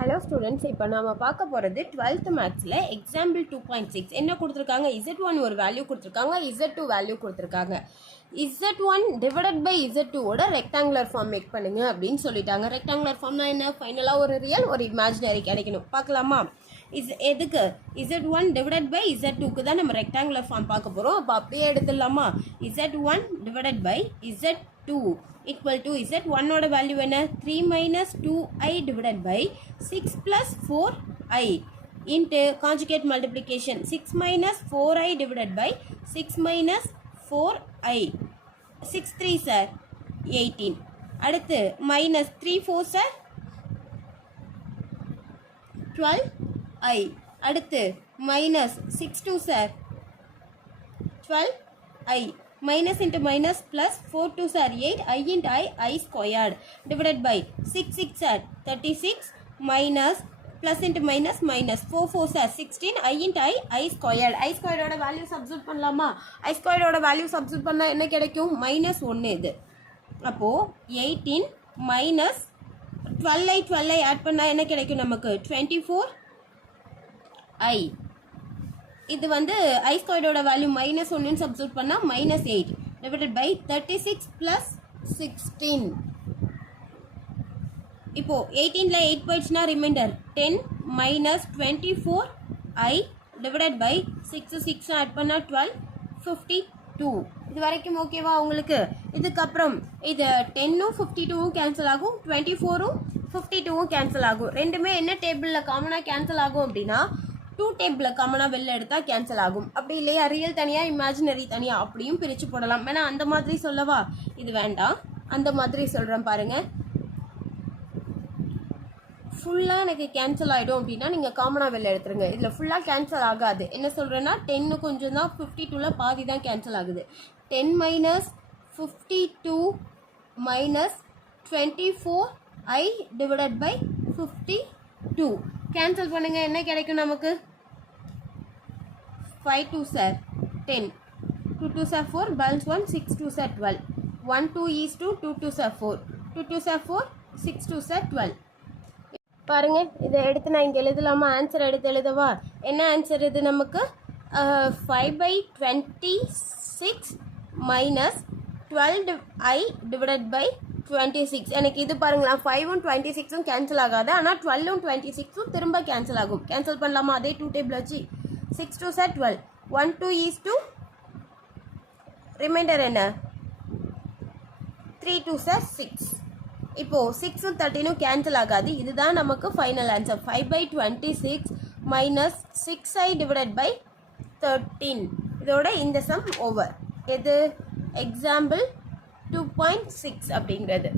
Hello students, இப்போ நம்ம பார்க்க போகிறது 12th மேத்ஸில் எக்ஸாம்பிள் 2.6 என்ன கொடுத்துருக்காங்க. Z1 ஒரு வேல்யூ கொடுத்துருக்காங்க, Z2 வேல்யூ கொடுத்துருக்காங்க. Z1 டிவைடட் பை Z2ஓட ரெக்டாங்குலர் ஃபார்ம் மேக் பண்ணுங்க அப்படின்னு சொல்லிட்டாங்க. ரெக்டாங்குலர் ஃபார்ம்னா என்ன? ஃபைனலாக ஒரு ரியல் ஒரு இமேஜினரி கிடைக்கணும். பார்க்கலாமா? எதுக்கு? Z1 டிவைடட் பை Z2க்கு தான் நம்ம ரெக்டாங்குலர் ஃபார்ம் பார்க்க போகிறோம். அப்போ அப்படியே எடுத்துடலாமா? Z1 divided by Z2 equal to Z1 ஓட வேல்யூ என்ன? 3 minus 2i divided by 6 plus 4i into conjugate multiplication 6 minus 4i divided by 6 minus 4i 6 3 sir 18 அடுத்து minus 3 4 sir 12i அடுத்து minus 6 2 sir 12i minus into minus plus 4 2 are 8 I into I squared divided by 6 6 are 36 minus plus into minus minus 4 4 are 16 I into I squared ஓட value substitute பண்ணலாமா? I squared ஓட value substitute பண்ணா என்ன கிடைக்கும்? minus 1 இது. அப்போ 18 minus 12i add பண்ணா என்ன கிடைக்கும் நமக்கு? 24i. இது வந்து I ஸ்கொயர்டோட வேல்யூ minus 1 சப்ஸ்டிட்யூட் பண்ணா minus 8 divided by 36 plus 16. இப்போ 18ல 8 போயிடுச்சுன்னா remainder 10 minus 24i divided by 6 6 add பண்ணா 12 52. இது வரைக்கும் ஓகேவா உங்களுக்கு? இதுக்கப்புறம் இது 10ம் 52ம் கேன்சல் ஆகும், 24ம் 52ம் கேன்சல் ஆகும். ரெண்டுமே என்ன டேபிளில் காமனாக கேன்சல் ஆகும் அப்படின்னா 2 டேபிளில் காமனாக வெளில எடுத்தால் கேன்சல் ஆகும். அப்படி இல்லையா ரியல் தனியாக இமேஜினரி தனியாக அப்படியும் பிரித்து போடலாம். வேணா அந்த மாதிரி சொல்லவா? இது வேண்டாம், அந்த மாதிரி சொல்கிறேன் பாருங்கள். ஃபுல்லாக எனக்கு கேன்சல் ஆகிடும் அப்படின்னா நீங்கள் காமனாக வெளில எடுத்துருங்க. இதில் ஃபுல்லாக கேன்சல் ஆகாது. என்ன சொல்கிறேன்னா 10 கொஞ்சம் தான், 52ல் பாதி தான் கேன்சல் ஆகுது. 10 minus 52 minus 24i divided by 52 cancel பண்ணுங்க. என்ன கிடைக்கும் நமக்கு? 5 2 சார் 10, 2 2 சார் 4, பேலன்ஸ் 1, 6 2 சார் 12, 1 2 is 2, 2 2 சார் 4, 2 2 சார் 4, 6 2 சார் 12. பாருங்க, இதை எடுத்து நான் இங்கே எழுதலாமா? ஆன்சர் எடுத்து எழுதவா? என்ன ஆன்சர் இது நமக்கு? 5/26 மைனஸ் 12i டிவைடட் பை 26. எனக்கு இது பாருங்களா, 5ம் 26ம் கேன்சல் ஆகாது, ஆனால் 12ம் 26ம் திரும்ப கேன்சல் ஆகும். கேன்சல் பண்ணலாமா? அதே 2 டேபிள் வச்சு 6 2 சார் 12, 1 2 is 2, ரிமைண்டர் என்ன? 3 2 சார் 6. இப்போ 6ம் 13ம் கேன்சல் ஆகாது. இதுதான் நமக்கு final answer. 5/26 minus 6i divided by 13. இதோட இந்த சம் ஓவர். எது? எக்ஸாம்பிள் 2.6 அப்படிங்கிறது.